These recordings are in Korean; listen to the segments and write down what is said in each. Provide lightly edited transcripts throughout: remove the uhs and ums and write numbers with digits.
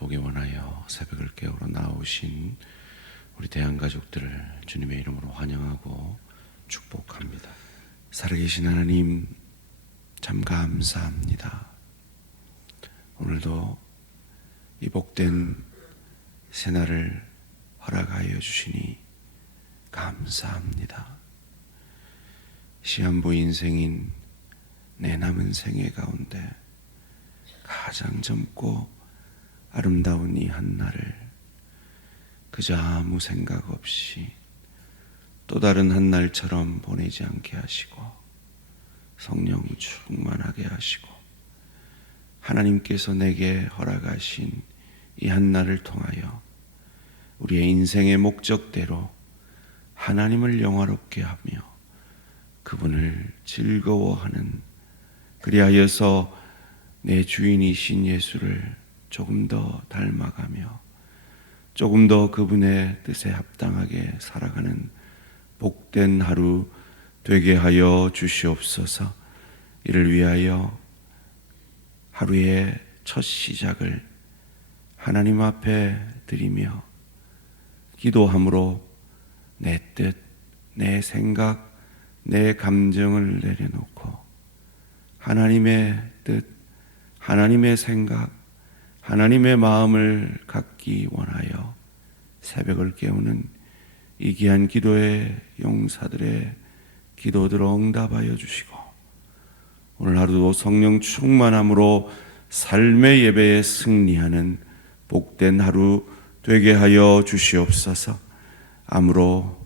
보기 원하여 새벽을 깨우러 나오신 우리 대한가족들을 주님의 이름으로 환영하고 축복합니다. 살아계신 하나님, 참 감사합니다. 오늘도 이 복된 새날을 허락하여 주시니 감사합니다. 시한부 인생인 내 남은 생애 가운데 가장 젊고 아름다운 이 한날을 그저 아무 생각 없이 또 다른 한날처럼 보내지 않게 하시고 성령 충만하게 하시고 하나님께서 내게 허락하신 이 한날을 통하여 우리의 인생의 목적대로 하나님을 영화롭게 하며 그분을 즐거워하는, 그리하여서 내 주인이신 예수를 조금 더 닮아가며 조금 더 그분의 뜻에 합당하게 살아가는 복된 하루 되게 하여 주시옵소서. 이를 위하여 하루의 첫 시작을 하나님 앞에 드리며 기도함으로 내 뜻, 내 생각, 내 감정을 내려놓고 하나님의 뜻, 하나님의 생각, 하나님의 마음을 갖기 원하여 새벽을 깨우는 이 귀한 기도의 용사들의 기도들을 응답하여 주시고 오늘 하루도 성령 충만함으로 삶의 예배에 승리하는 복된 하루 되게 하여 주시옵소서. 암으로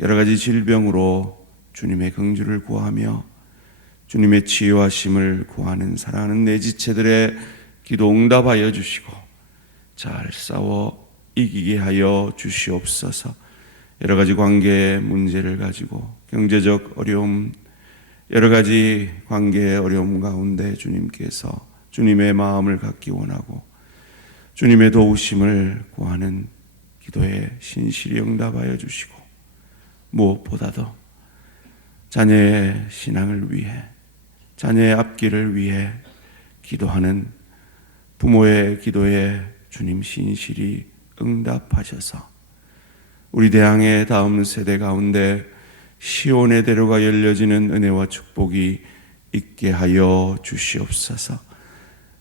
여러 가지 질병으로 주님의 긍휼을 구하며 주님의 치유하심을 구하는 사랑하는 내 지체들의 기도 응답하여 주시고 잘 싸워 이기게 하여 주시옵소서. 여러 가지 관계의 문제를 가지고 경제적 어려움, 여러 가지 관계의 어려움 가운데 주님께서 주님의 마음을 갖기 원하고 주님의 도우심을 구하는 기도에 신실히 응답하여 주시고 무엇보다도 자녀의 신앙을 위해, 자녀의 앞길을 위해 기도하는 부모의 기도에 주님 신실히 응답하셔서 우리 대항의 다음 세대 가운데 시온의 대로가 열려지는 은혜와 축복이 있게 하여 주시옵소서.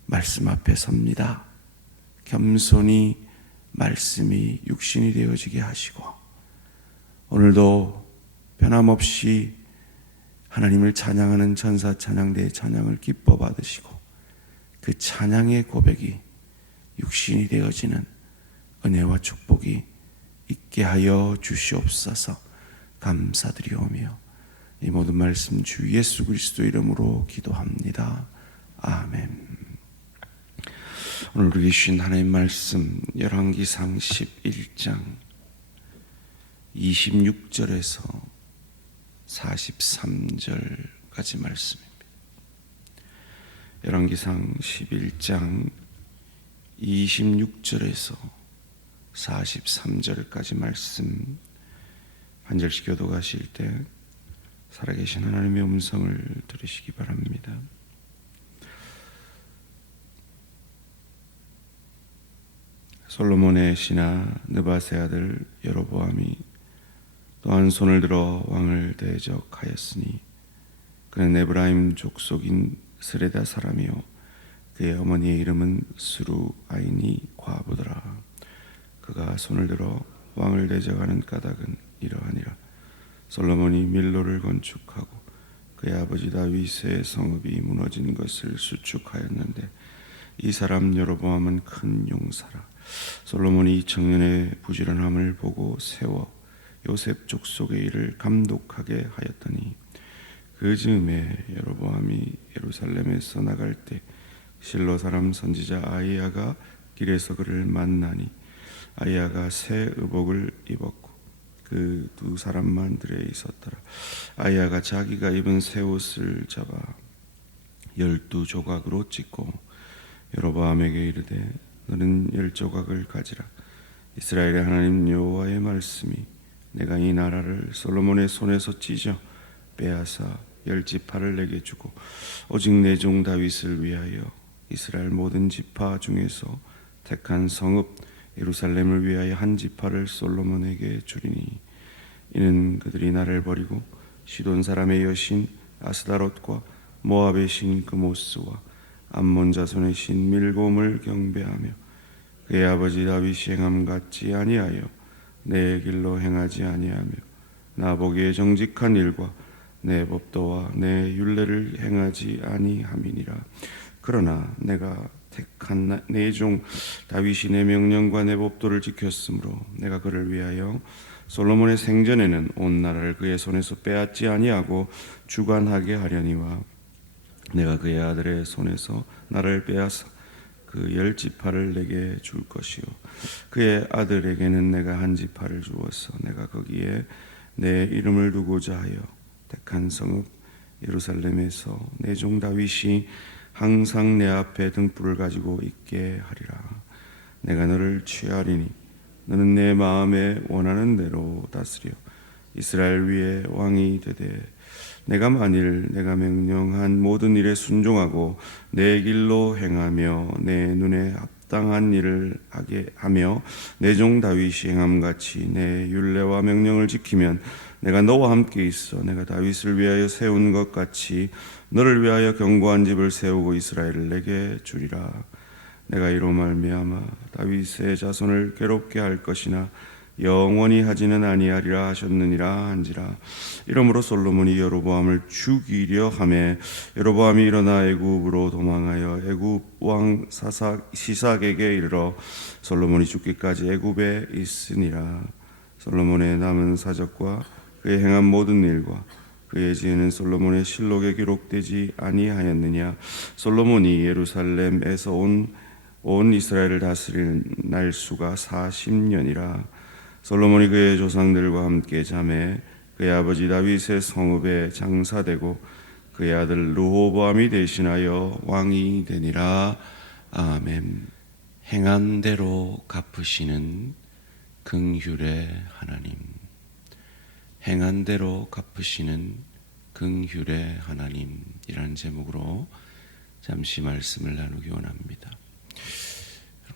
말씀 앞에 섭니다. 겸손히 말씀이 육신이 되어지게 하시고 오늘도 변함없이 하나님을 찬양하는 전사 찬양대의 찬양을 기뻐 받으시고 그 찬양의 고백이 육신이 되어지는 은혜와 축복이 있게 하여 주시옵소서. 감사드리오며 이 모든 말씀 주 예수 그리스도 이름으로 기도합니다. 아멘. 오늘 우리 주신 하나님 말씀 열왕기상 11장 26절에서 43절까지 말씀입니다. 열왕기상 11장 26절에서 43절까지 말씀 한 절씩 교독하실 때 살아계신 하나님의 음성을 들으시기 바랍니다. 솔로몬의 신하 느밧의 아들 여로보암이 또한 손을 들어 왕을 대적하였으니 그는 에브라임 족속인 스레다 사람이요 그의 어머니의 이름은 스루아인이 과부더라. 그가 손을 들어 왕을 대적하는 까닭은 이러하니라. 솔로몬이 밀로를 건축하고 그의 아버지 다윗의 성읍이 무너진 것을 수축하였는데 이 사람 여로보암은 큰 용사라. 솔로몬이 이 청년의 부지런함을 보고 세워 요셉 족속의 일을 감독하게 하였더니 그 즈음에 여로보암이 예루살렘에서 나갈 때 실로 사람 선지자 아히야가 길에서 그를 만나니 아히야가 새 의복을 입었고 그 두 사람만 들에 있었더라. 아히야가 자기가 입은 새 옷을 잡아 12조각으로 찢고 여로보암에게 이르되 너는 10조각을 가지라. 이스라엘의 하나님 여호와의 말씀이 내가 이 나라를 솔로몬의 손에서 찢어 빼앗아 10지파를 내게 주고 오직 내 종 다윗을 위하여 이스라엘 모든 지파 중에서 택한 성읍 예루살렘을 위하여 한 지파를 솔로몬에게 주리니 이는 그들이 나를 버리고 시돈 사람의 여신 아스다롯과 모압의 신 그모스와 암몬 자손의 신 밀곰을 경배하며 그의 아버지 다윗이 행함 같지 아니하여 내 길로 행하지 아니하며 나 보기에 정직한 일과 내 법도와 내 율례를 행하지 아니함이니라. 그러나 내가 택한 내 종 다윗이 내 명령과 내 법도를 지켰으므로 내가 그를 위하여 솔로몬의 생전에는 온 나라를 그의 손에서 빼앗지 아니하고 주관하게 하려니와 내가 그의 아들의 손에서 나를 빼앗아 그 10지파를 내게 줄 것이요 그의 아들에게는 내가 한 지파를 주어서 내가 거기에 내 이름을 두고자 하여 택한 성읍 예루살렘에서 내 종 다윗이 항상 내 앞에 등불을 가지고 있게 하리라. 내가 너를 취하리니 너는 내 마음에 원하는 대로 다스려 이스라엘 위에 왕이 되되 내가 만일 내가 명령한 모든 일에 순종하고 내 길로 행하며 내 눈에 합당한 일을 하게 하며 내 종 다윗이 행함같이 내 율례와 명령을 지키면 내가 너와 함께 있어 내가 다윗을 위하여 세운 것 같이 너를 위하여 견고한 집을 세우고 이스라엘을 내게 주리라. 내가 이로 말미암아 다윗의 자손을 괴롭게 할 것이나 영원히 하지는 아니하리라 하셨느니라 한지라. 이러므로 솔로몬이 여로보암을 죽이려 하매 여로보암이 일어나 애굽으로 도망하여 애굽 왕 시삭에게 이르러 솔로몬이 죽기까지 애굽에 있으니라. 솔로몬의 남은 사적과 그의 행한 모든 일과 그의 지혜는 솔로몬의 실록에 기록되지 아니하였느냐. 솔로몬이 예루살렘에서 온 이스라엘을 다스릴 날수가 40년이라. 솔로몬이 그의 조상들과 함께 잠에 그의 아버지 다윗의 성읍에 장사되고 그의 아들 르호보암이 대신하여 왕이 되니라. 아멘. 행한 대로 갚으시는 긍휼의 하나님. 행한 대로 갚으시는 긍휼의 하나님이라는 제목으로 잠시 말씀을 나누기 원합니다.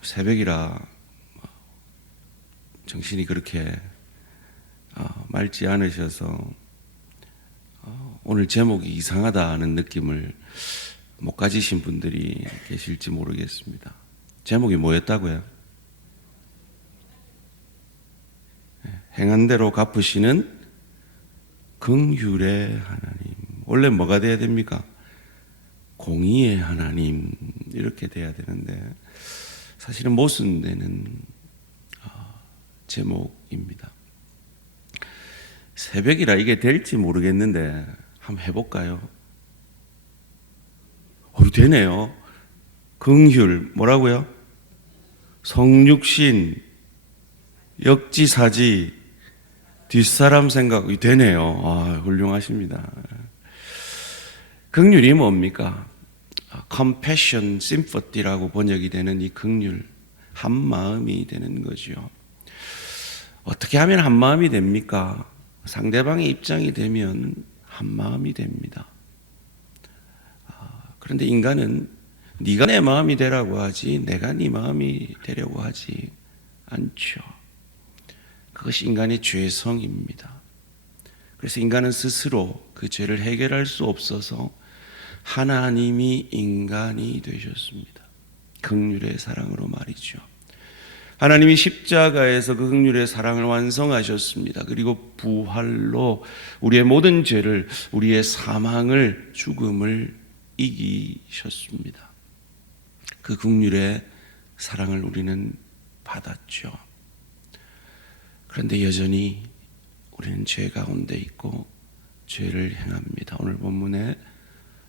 새벽이라 정신이 그렇게 맑지 않으셔서 오늘 제목이 이상하다는 느낌을 못 가지신 분들이 계실지 모르겠습니다. 제목이 뭐였다고요? 행한 대로 갚으시는 긍휼의 하나님. 원래 뭐가 돼야 됩니까? 공의의 하나님 이렇게 돼야 되는데 사실은 모순되는 제목입니다. 새벽이라 이게 될지 모르겠는데 한번 해볼까요? 되네요. 긍휼 뭐라고요? 성육신 역지사지 뒷사람 생각이 되네요. 훌륭하십니다. 긍휼이 뭡니까? compassion, sympathy라고 번역이 되는 이 긍휼, 한 마음이 되는 거죠. 어떻게 하면 한 마음이 됩니까? 상대방의 입장이 되면 한 마음이 됩니다. 그런데 인간은 네가 내 마음이 되라고 하지 내가 네 마음이 되려고 하지 않죠. 그것이 인간의 죄성입니다. 그래서 인간은 스스로 그 죄를 해결할 수 없어서 하나님이 인간이 되셨습니다. 긍휼의 사랑으로 말이죠. 하나님이 십자가에서 그 긍휼의 사랑을 완성하셨습니다. 그리고 부활로 우리의 모든 죄를, 우리의 사망을, 죽음을 이기셨습니다. 그 긍휼의 사랑을 우리는 받았죠. 그런데 여전히 우리는 죄 가운데 있고 죄를 행합니다. 오늘 본문에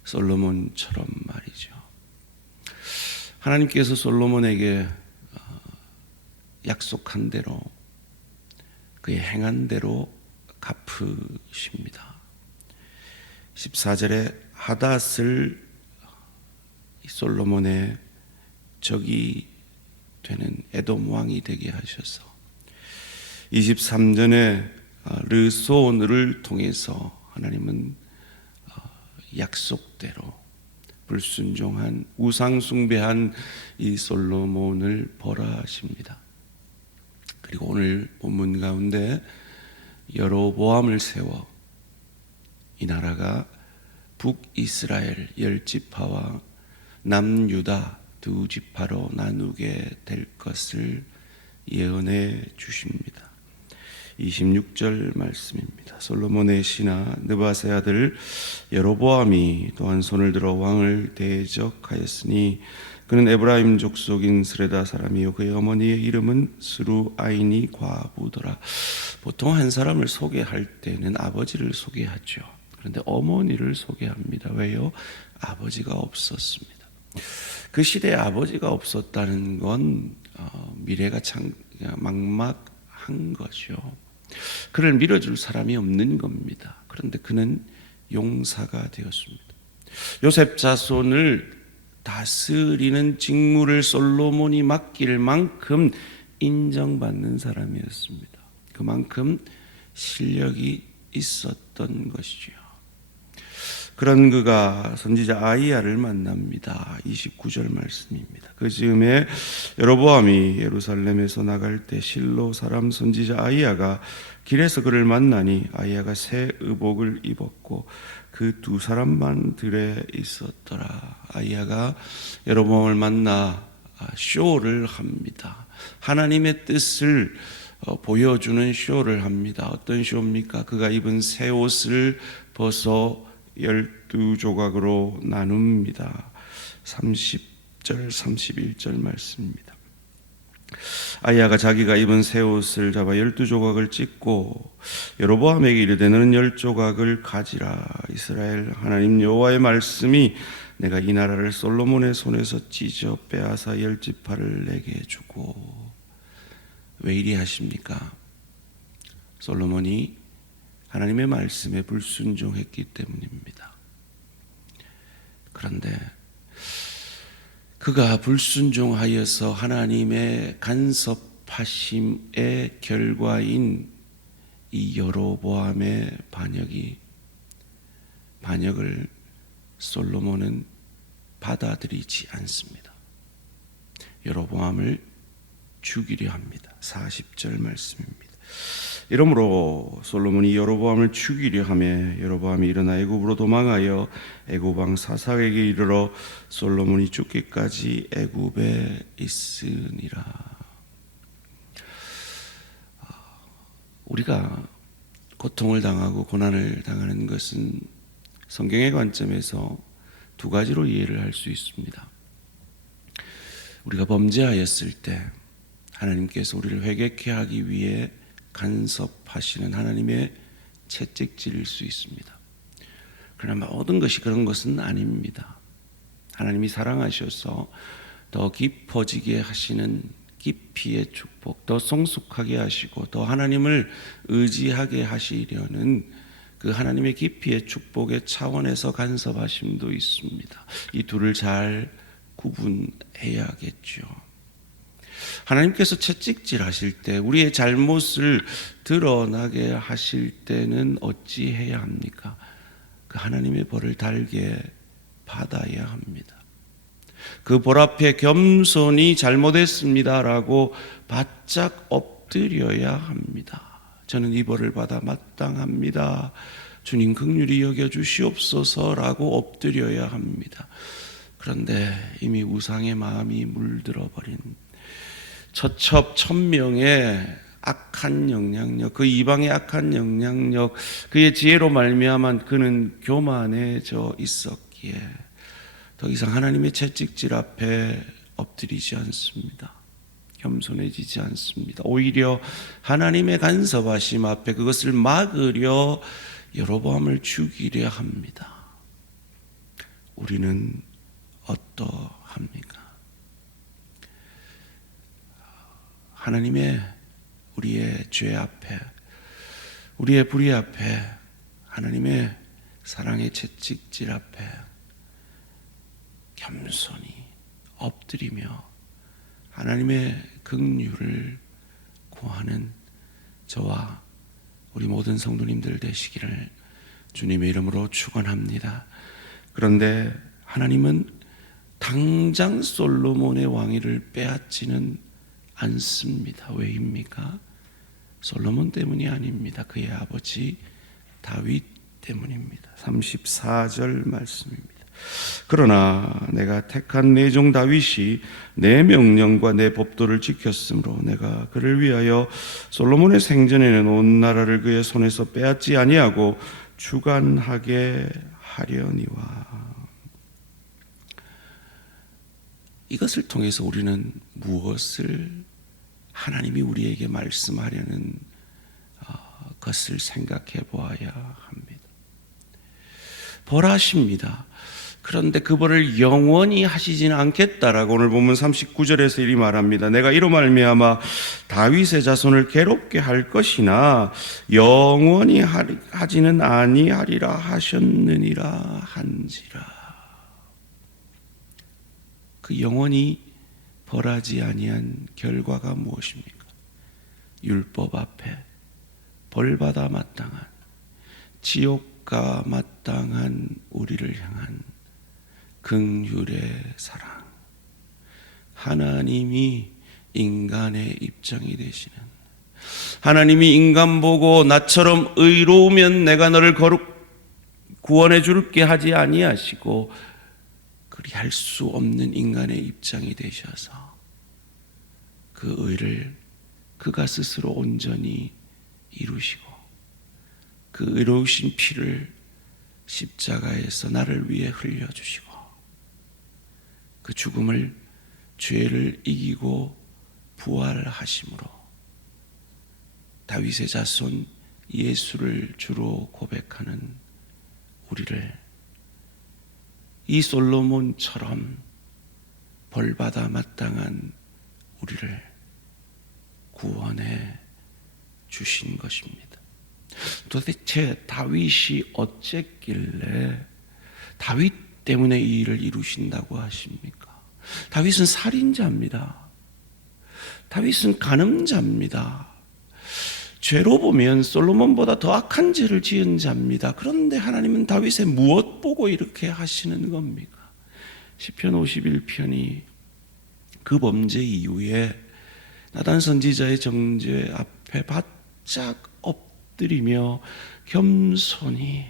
솔로몬처럼 말이죠. 하나님께서 솔로몬에게 약속한 대로 그의 행한 대로 갚으십니다. 14절에 하닷을 솔로몬의 적이 되는 에돔 왕이 되게 하셔서 23절에 르소온을 통해서 하나님은 약속대로 불순종한 우상 숭배한 이 솔로몬을 벌하십니다. 그리고 오늘 본문 가운데 여로보암을 세워 이 나라가 북이스라엘 10지파와 남유다 2지파로 나누게 될 것을 예언해 주십니다. 26절 말씀입니다. 솔로몬의 신하 느밧의 아들 여로보암이 또한 손을 들어 왕을 대적하였으니 그는 에브라임 족속인 스레다 사람이요 그의 어머니의 이름은 스루아인이 과부더라. 보통 한 사람을 소개할 때는 아버지를 소개하죠. 그런데 어머니를 소개합니다. 왜요? 아버지가 없었습니다. 그 시대에 아버지가 없었다는 건 미래가 참 막막한 거죠. 그를 밀어줄 사람이 없는 겁니다. 그런데 그는 용사가 되었습니다. 요셉 자손을 다스리는 직무를 솔로몬이 맡길 만큼 인정받는 사람이었습니다. 그만큼 실력이 있었던 것이죠. 그런 그가 선지자 아이야를 만납니다. 29절 말씀입니다. 그 즈음에 여로보암이 예루살렘에서 나갈 때 실로 사람 선지자 아이야가 길에서 그를 만나니 아이야가 새 의복을 입었고 그 두 사람만 들에 있었더라. 아이야가 여로보암을 만나 쇼를 합니다. 하나님의 뜻을 보여주는 쇼를 합니다. 어떤 쇼입니까? 그가 입은 새 옷을 벗어 12조각으로 나눕니다. 30절 31절 말씀입니다. 아이야가 자기가 입은 새 옷을 잡아 12조각을 찢고 여로보암에게 이르되 너는 10조각을 가지라. 이스라엘 하나님 여호와의 말씀이 내가 이 나라를 솔로몬의 손에서 찢어 빼앗아 10지파를 내게 주고. 왜 이리 하십니까? 솔로몬이 하나님의 말씀에 불순종했기 때문입니다. 그런데 그가 불순종하여서 하나님의 간섭하심의 결과인 이 여로보암의 반역을 솔로몬은 받아들이지 않습니다. 여로보암을 죽이려 합니다. 40절 말씀입니다. 이러므로 솔로몬이 여로보암을 죽이려 하며 여로보암이 일어나 애굽으로 도망하여 애굽 왕 사삭에게 이르러 솔로몬이 죽기까지 애굽에 있으니라. 우리가 고통을 당하고 고난을 당하는 것은 성경의 관점에서 두 가지로 이해를 할 수 있습니다. 우리가 범죄하였을 때 하나님께서 우리를 회개케 하기 위해 간섭하시는 하나님의 채찍질일 수 있습니다. 그러나 모든 것이 그런 것은 아닙니다. 하나님이 사랑하셔서 더 깊어지게 하시는 깊이의 축복, 더 성숙하게 하시고 더 하나님을 의지하게 하시려는 그 하나님의 깊이의 축복의 차원에서 간섭하심도 있습니다. 이 둘을 잘 구분해야겠죠. 하나님께서 채찍질 하실 때 우리의 잘못을 드러나게 하실 때는 어찌 해야 합니까? 그 하나님의 벌을 달게 받아야 합니다. 그 벌 앞에 겸손히 잘못했습니다라고 바짝 엎드려야 합니다. 저는 이 벌을 받아 마땅합니다. 주님 긍휼히 여겨 주시옵소서라고 엎드려야 합니다. 그런데 이미 우상의 마음이 물들어 버린 천명의 악한 영향력, 그 이방의 악한 영향력, 그의 지혜로 말미암아 그는 교만해져 있었기에 더 이상 하나님의 채찍질 앞에 엎드리지 않습니다. 겸손해지지 않습니다. 오히려 하나님의 간섭하심 앞에 그것을 막으려 여로보암을 죽이려 합니다. 우리는 어떠합니까? 하나님의 우리의 죄 앞에, 우리의 불의 앞에, 하나님의 사랑의 채찍질 앞에 겸손히 엎드리며 하나님의 긍휼을 구하는 저와 우리 모든 성도님들 되시기를 주님의 이름으로 축원합니다. 그런데 하나님은 당장 솔로몬의 왕위를 빼앗지는 않습니다. 왜입니까? 솔로몬 때문이 아닙니다. 그의 아버지 다윗 때문입니다. 34절 말씀입니다. 그러나 내가 택한 내 종 다윗이 내 명령과 내 법도를 지켰으므로 내가 그를 위하여 솔로몬의 생전에는 온 나라를 그의 손에서 빼앗지 아니하고 주관하게 하려니와. 이것을 통해서 우리는 무엇을 하나님이 우리에게 말씀하려는 것을 생각해 보아야 합니다. 벌하십니다. 그런데 그 벌을 영원히 하시지는 않겠다라고 오늘 보면 39절에서 이리 말합니다. 내가 이로 말미암아 다윗의 자손을 괴롭게 할 것이나 영원히 하지는 아니하리라 하셨느니라 한지라. 그 영원히 벌하지 아니한 결과가 무엇입니까? 율법 앞에 벌받아 마땅한, 지옥과 마땅한 우리를 향한 긍휼의 사랑, 하나님이 인간의 입장이 되시는, 하나님이 인간 보고 나처럼 의로우면 내가 너를 구원해 줄게 하지 아니하시고 그리할 수 없는 인간의 입장이 되셔서 그 의를 그가 스스로 온전히 이루시고 그 의로우신 피를 십자가에서 나를 위해 흘려주시고 그 죽음을, 죄를 이기고 부활하심으로 다윗의 자손 예수를 주로 고백하는 우리를 이 솔로몬처럼 벌받아 마땅한 우리를 구원해 주신 것입니다. 도대체 다윗이 어쨌길래 다윗 때문에 이 일을 이루신다고 하십니까? 다윗은 살인자입니다. 다윗은 간음자입니다. 죄로 보면 솔로몬보다 더 악한 죄를 지은 자입니다. 그런데 하나님은 다윗의 무엇 보고 이렇게 하시는 겁니까? 시편 51편이 그 범죄 이후에 나단 선지자의 정죄 앞에 바짝 엎드리며 겸손히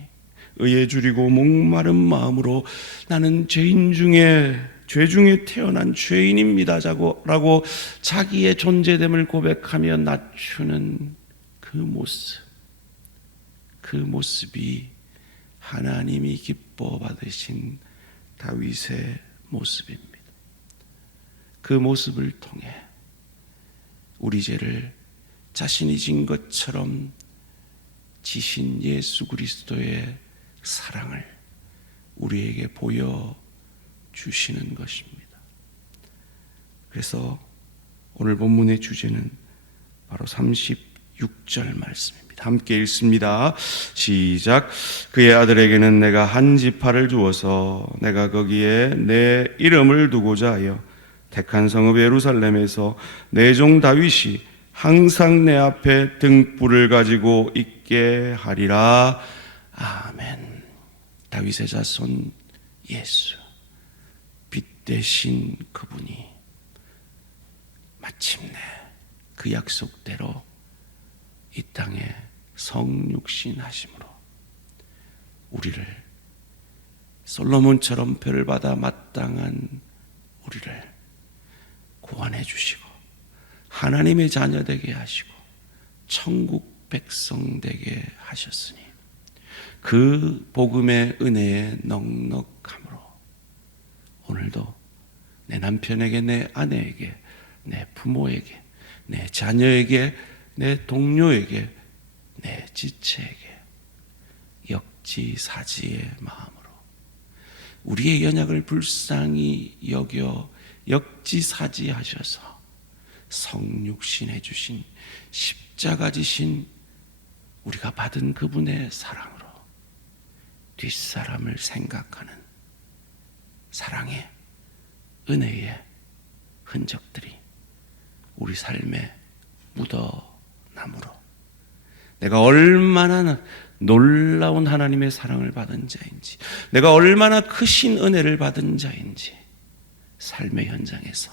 의에 줄이고 목마른 마음으로 나는 죄 중에 태어난 죄인입니다 라고 자기의 존재됨을 고백하며 낮추는 그 모습이 하나님이 기뻐 받으신 다윗의 모습입니다. 그 모습을 통해 우리 죄를 자신이 진 것처럼 지신 예수 그리스도의 사랑을 우리에게 보여주시는 것입니다. 그래서 오늘 본문의 주제는 바로 36절 말씀입니다. 함께 읽습니다. 시작. 그의 아들에게는 내가 한 지파를 주어서 내가 거기에 내 이름을 두고자 하여 택한 성읍 예루살렘에서 내 종 다윗이 항상 내 앞에 등불을 가지고 있게 하리라. 아멘. 다윗의 자손 예수, 빛 대신 그분이 마침내 그 약속대로 이 땅에 성육신 하심으로 우리를 솔로몬처럼 별을 받아 마땅한 우리를 구원해 주시고 하나님의 자녀 되게 하시고 천국 백성 되게 하셨으니 그 복음의 은혜의 넉넉함으로 오늘도 내 남편에게, 내 아내에게, 내 부모에게, 내 자녀에게, 내 동료에게, 내 지체에게 역지사지의 마음으로 우리의 연약을 불쌍히 여겨 역지사지하셔서 성육신해 주신 십자가 지신 우리가 받은 그분의 사랑으로 뒷사람을 생각하는 사랑의 은혜의 흔적들이 우리 삶에 묻어나므로 내가 얼마나 놀라운 하나님의 사랑을 받은 자인지, 내가 얼마나 크신 은혜를 받은 자인지 삶의 현장에서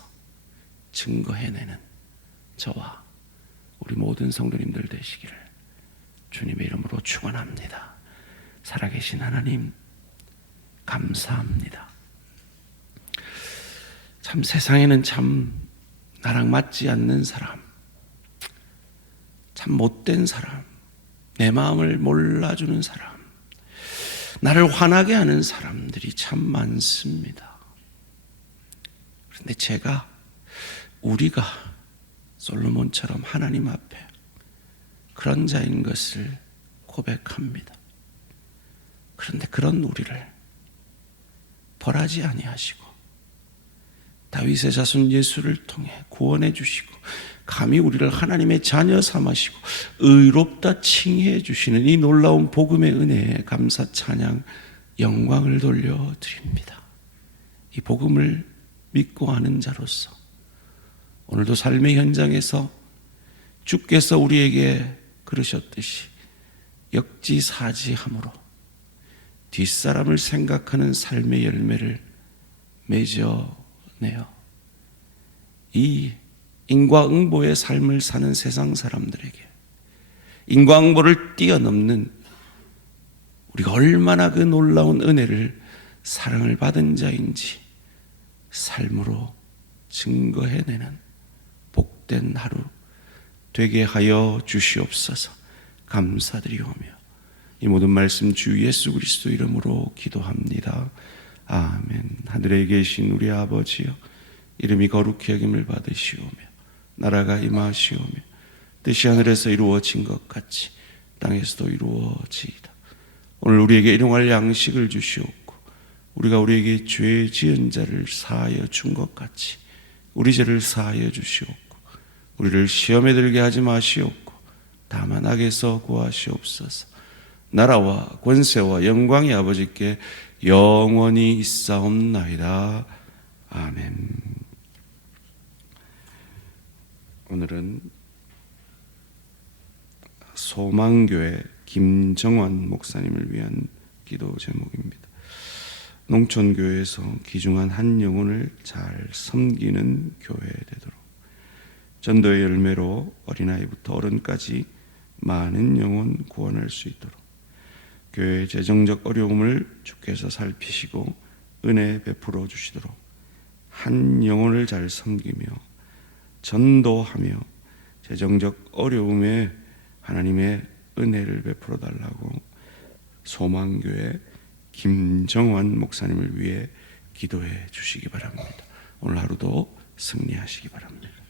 증거해내는 저와 우리 모든 성도님들 되시기를 주님의 이름으로 축원합니다. 살아계신 하나님 감사합니다. 참 세상에는 참 나랑 맞지 않는 사람, 참 못된 사람, 내 마음을 몰라주는 사람, 나를 화나게 하는 사람들이 참 많습니다. 그런데 우리가 솔로몬처럼 하나님 앞에 그런 자인 것을 고백합니다. 그런데 그런 우리를 벌하지 아니하시고 다윗의 자손 예수를 통해 구원해 주시고 감히 우리를 하나님의 자녀 삼으시고 의롭다 칭해 주시는 이 놀라운 복음의 은혜에 감사 찬양 영광을 돌려드립니다. 이 복음을 믿고 아는 자로서 오늘도 삶의 현장에서 주께서 우리에게 그러셨듯이 역지사지함으로 뒷사람을 생각하는 삶의 열매를 맺어내어 이 인과응보의 삶을 사는 세상 사람들에게 인과응보를 뛰어넘는 우리가 얼마나 그 놀라운 은혜를 사랑을 받은 자인지 삶으로 증거해내는 복된 하루 되게 하여 주시옵소서. 감사드리오며 이 모든 말씀 주 예수 그리스도 이름으로 기도합니다. 아멘. 하늘에 계신 우리 아버지여, 이름이 거룩히 여김을 받으시오며 나라가 임하시오며 뜻이 하늘에서 이루어진 것 같이 땅에서도 이루어지이다. 오늘 우리에게 일용할 양식을 주시옵고 우리가 우리에게 죄 지은 자를 사하여 준 것 같이 우리 죄를 사하여 주시옵고 우리를 시험에 들게 하지 마시옵고 다만 악에서 구하시옵소서. 나라와 권세와 영광이 아버지께 영원히 있사옵나이다. 아멘. 오늘은 소망교회 김정환 목사님을 위한 기도 제목입니다. 농촌교회에서 귀중한 한 영혼을 잘 섬기는 교회 되도록 전도의 열매로 어린아이부터 어른까지 많은 영혼 구원할 수 있도록 교회의 재정적 어려움을 주께서 살피시고 은혜 베풀어 주시도록 한 영혼을 잘 섬기며 전도하며 재정적 어려움에 하나님의 은혜를 베풀어 달라고 소망교회 김정환 목사님을 위해 기도해 주시기 바랍니다. 오늘 하루도 승리하시기 바랍니다.